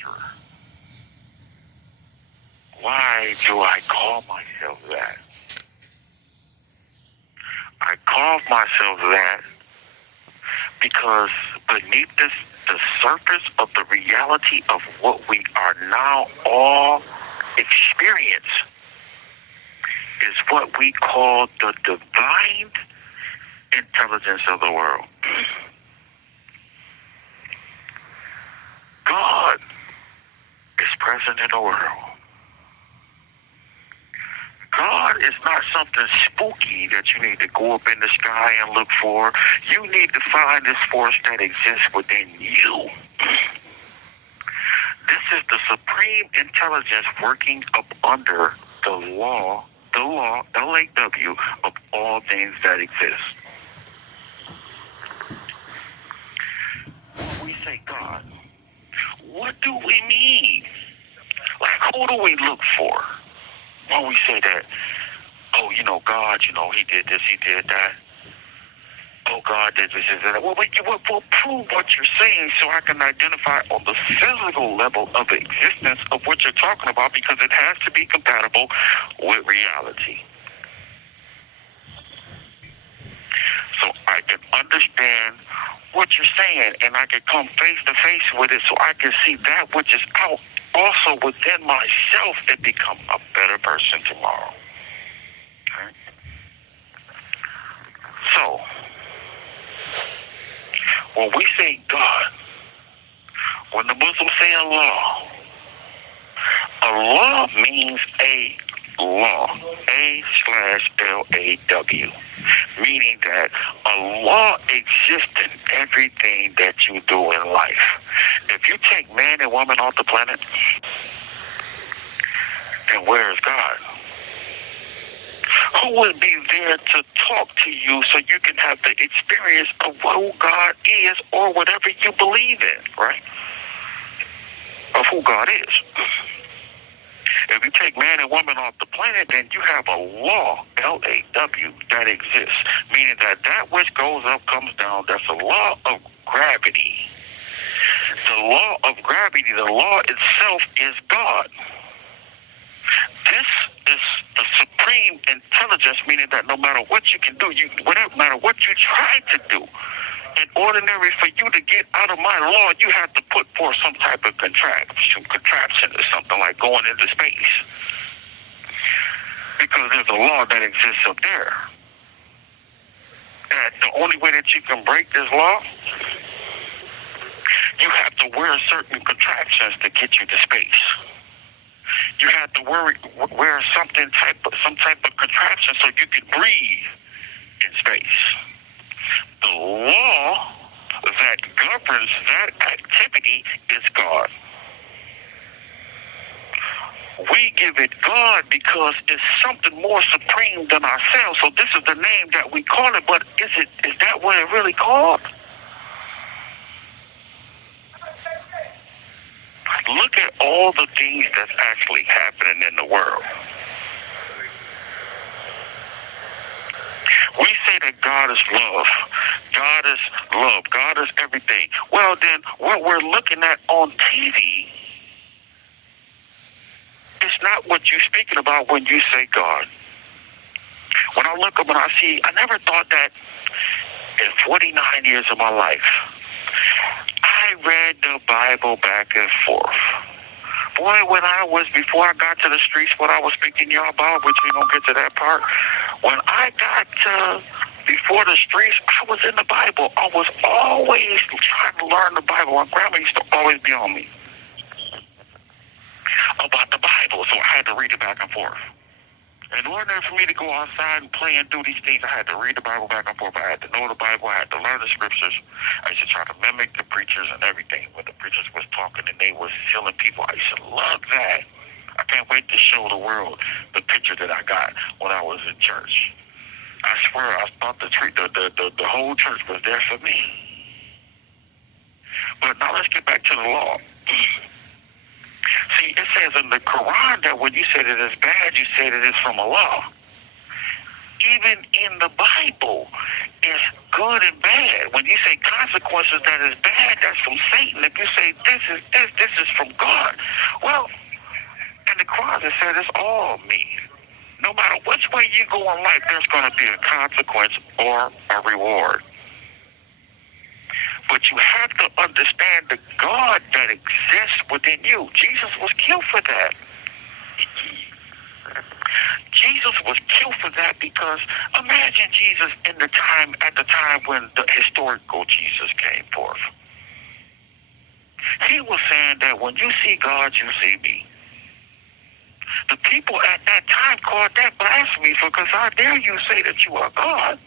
adventurer. Why do I call myself that? I call myself that because beneath the surface of the reality of what we are now all experience is what we call the divine intelligence of the world. God is present in the world. God is not something spooky that you need to go up in the sky and look for. You need to find this force that exists within you. This is the supreme intelligence working up under the law, LAW, of all things that exist. When we say God, what do we mean? Like, who do we look for? When we say that, oh, God, he did this, he did that. Oh, God did this, did that. Well, prove what you're saying so I can identify on the physical level of existence of what you're talking about, because it has to be compatible with reality. So I can understand what you're saying, and I can come face to face with it so I can see that which is out also within myself and become a better person tomorrow. Okay? So, when we say God, when the Muslims say Allah means a law, A/LAW, meaning that Allah exists in everything that you do in life. If you take man and woman off the planet, then where is God? Who would be there to talk to you so you can have the experience of who God is or whatever you believe in, right? Of who God is. If you take man and woman off the planet, then you have a law, LAW, that exists, meaning that which goes up comes down. That's a law of gravity. The law of gravity, the law itself is God. This is the supreme intelligence, meaning that no matter what you can do, no matter what you try to do, in ordinary for you to get out of my law, you have to put forth some type of contraption or something like going into space. Because there's a law that exists up there. And the only way that you can break this law, you have to wear certain contraptions to get you to space. You have to wear some type of contraption so you can breathe in space. The law that governs that activity is God. We give it God because it's something more supreme than ourselves. So this is the name that we call it, but is that what it really called? Look at all the things that's actually happening in the world. We say that God is love. God is love. God is everything. Well, then what we're looking at on TV is not what you're speaking about when you say God. When I look up and I see, I never thought that in 49 years of my life, I read the Bible back and forth. Boy, before I got to the streets, what I was speaking to y'all about, which we don't get to that part, when I got before the streets, I was in the Bible. I was always trying to learn the Bible. My grandma used to always be on me about the Bible, so I had to read it back and forth. In order for me to go outside and play and do these things, I had to read the Bible back and forth. I had to know the Bible. I had to learn the scriptures. I used to try to mimic the preachers and everything. When the preachers was talking and they was healing people, I used to love that. I can't wait to show the world the picture that I got when I was in church. I swear, I thought the whole church was there for me. But now let's get back to the law. See, it says in the Quran that when you say that it's bad, you say that it's from Allah. Even in the Bible, is good and bad. When you say consequences that is bad, that's from Satan. If you say this is from God, well, in the cross it said it's all me. No matter which way you go in life, there's going to be a consequence or a reward. But you have to understand the God that exists within you. Jesus was killed for that. Jesus was killed for that because imagine Jesus at the time when the historical Jesus came forth. He was saying that when you see God, you see me. The people at that time called that blasphemy because how dare you say that you are God?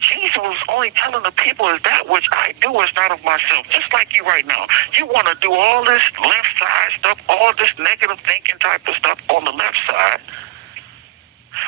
Jesus was only telling the people is that which I do is not of myself. Just like you right now. You want to do all this left side stuff, all this negative thinking type of stuff on the left side.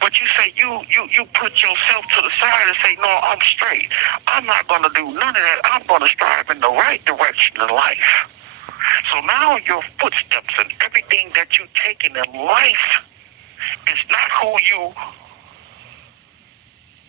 But you say you put yourself to the side and say, no, I'm straight. I'm not going to do none of that. I'm going to strive in the right direction in life. So now your footsteps and everything that you've taken in life is not who you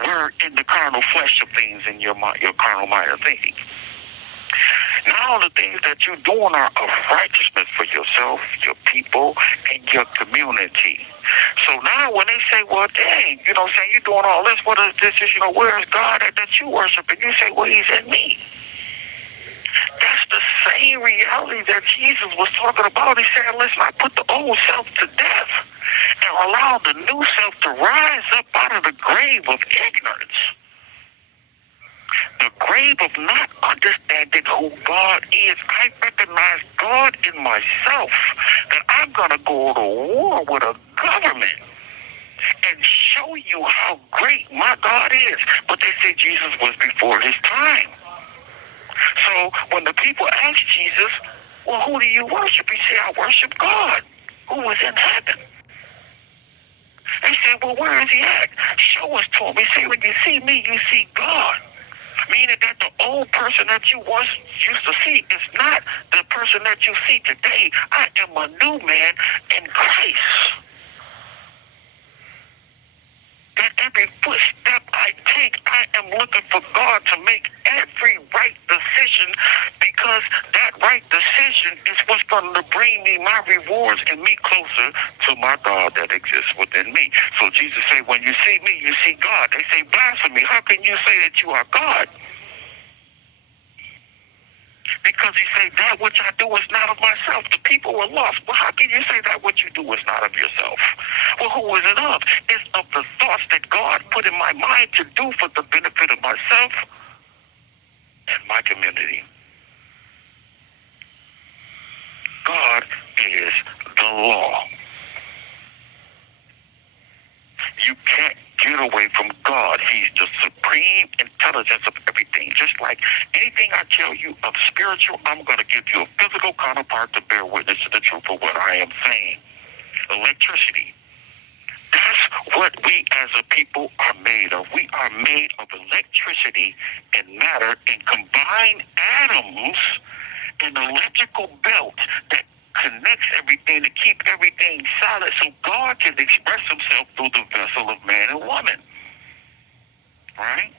were in the carnal flesh of things in your carnal mind of thinking. Now the things that you're doing are of righteousness for yourself, your people, and your community. So now when they say, well, dang, say you're doing all this, what is this? Where is God that you worship? And you say, well, he's in me. That's the same reality that Jesus was talking about. He said, listen, I put the old self to death and allow the new self to rise up out of the grave of ignorance. The grave of not understanding who God is. I recognize God in myself, that I'm going to go to war with a government and show you how great my God is. But they say Jesus was before his time. So when the people ask Jesus, well, who do you worship? He said, I worship God, who is in heaven. They said, well, where is he at? Show us to him. He said, when you see me, you see God. Meaning that the old person that you once used to see is not the person that you see today. I am a new man in Christ. That every footstep I take, I am looking for God to make every right decision, because that right decision is what's going to bring me my rewards and me closer to my God that exists within me. So Jesus said, when you see me, you see God. They say, blasphemy. How can you say that you are God? Because he said, that which I do is not of myself. The people were lost. Well, how can you say that what you do is not of yourself? Well, who is it of? It's of the thoughts that God put in my mind to do for the benefit of myself and my community. God is the law. You can't get away from God. He's the supreme intelligence of everything. Just like anything I tell you of spiritual, I'm going to give you a physical counterpart to bear witness to the truth of what I am saying. Electricity. That's what we as a people are made of. We are made of electricity and matter and combined atoms in an electrical belt that connects everything to keep everything solid so God can express himself through the vessel of man and woman. Right?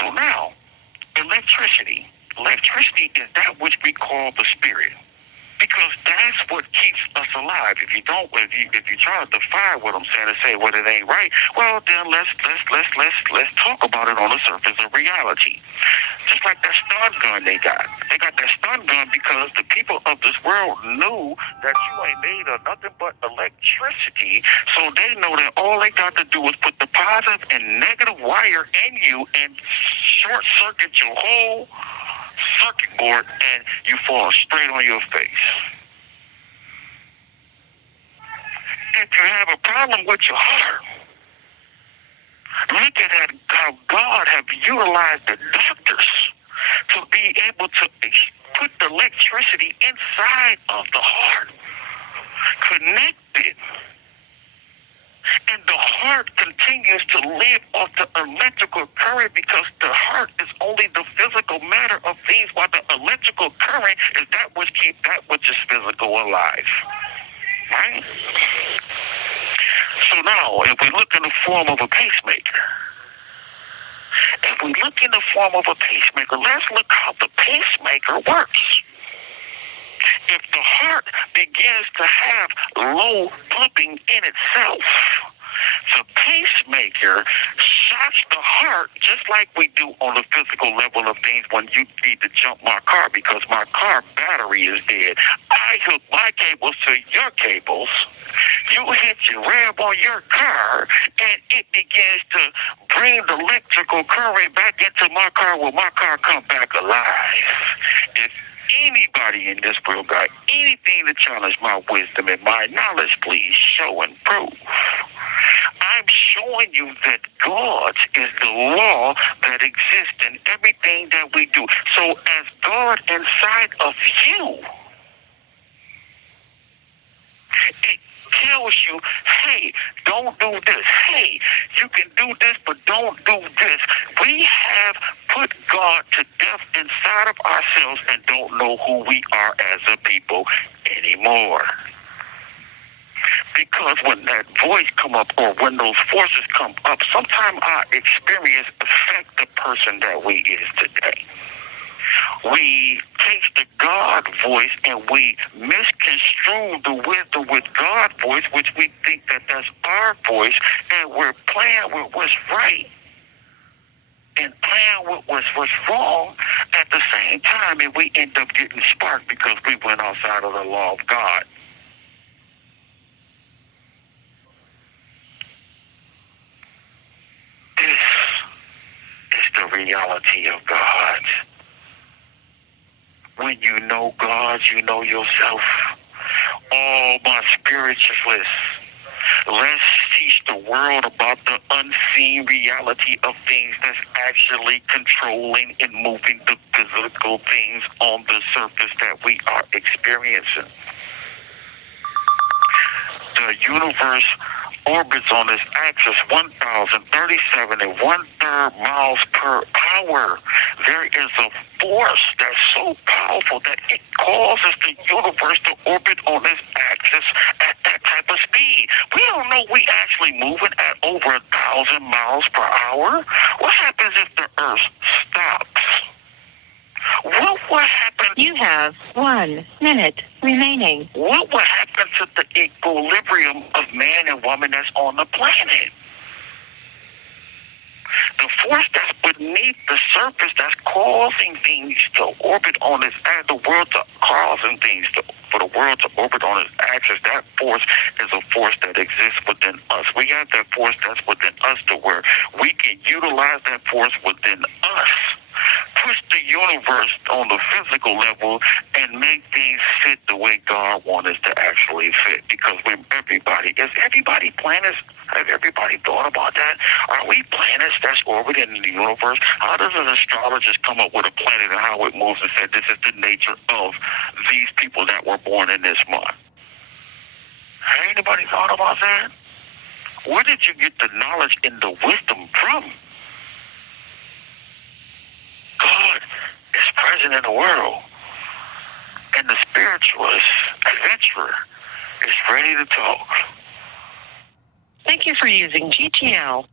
So now, electricity. Electricity is that which we call the spirit. Because that's what keeps us alive. If you try to defy what I'm saying and say, well, it ain't right, well, then let's talk about it on the surface of reality. Just like that stun gun they got. They got that stun gun because the people of this world knew that you ain't made of nothing but electricity. So they know that all they got to do is put the positive and negative wire in you and short circuit your whole circuit board and you fall straight on your face. If you have a problem with your heart, look at how God have utilized the doctors to be able to put the electricity inside of the heart, connect it. And the heart continues to live off the electrical current because the heart is only the physical matter of things, while the electrical current is that which keeps that which is physical alive. Right? So now, if we look in the form of a pacemaker, if we look in the form of a pacemaker, let's look how the pacemaker works. If the heart begins to have low pumping in itself, the pacemaker shocks the heart just like we do on the physical level of things when you need to jump my car because my car battery is dead. I hook my cables to your cables. You hit your rev on your car, and it begins to bring the electrical current back into my car where my car come back alive. If anybody in this world got anything to challenge my wisdom and my knowledge, please show and prove. I'm showing you that God is the law that exists in everything that we do. So as God inside of you, it tells you, hey, don't do this. Hey, you can do this, but don't do this. We have put God to death inside of ourselves and don't know who we are as a people anymore. Because when that voice come up or when those forces come up, sometimes our experience affect the person that we is today. We take the God voice and we misconstrue the wisdom with God voice, which we think that that's our voice, and we're playing with what's right and playing with what's wrong at the same time, and we end up getting sparked because we went outside of the law of God. This is the reality of God. When you know God, you know yourself. Oh, my spiritualists, let's teach the world about the unseen reality of things that's actually controlling and moving the physical things on the surface that we are experiencing. The universe orbits on its axis 1,037 and 1/3 miles per hour. There is a force that's so powerful that it causes the universe to orbit on its axis at that type of speed. We don't know we actually moving at over 1,000 miles per hour. What happens if the Earth stops? What would happen? You have 1 minute remaining. What would happen to the equilibrium of man and woman that's on the planet? The force that's beneath the surface that's causing things to orbit on its axis, the world to causing things for the world to orbit on its axis, that force is a force that exists within us. We have that force that's within us to where we can utilize that force within us, push the universe on the physical level, and make things fit the way God wants us to actually fit. Because we're everybody. Is everybody planets? Have everybody thought about that? Are we planets that's orbiting in the universe? How does an astrologist come up with a planet and how it moves and say this is the nature of these people that were born in this month? Has anybody thought about that? Where did you get the knowledge and the wisdom from? God is present in the world, and the spiritualist adventurer is ready to talk. Thank you for using GTL.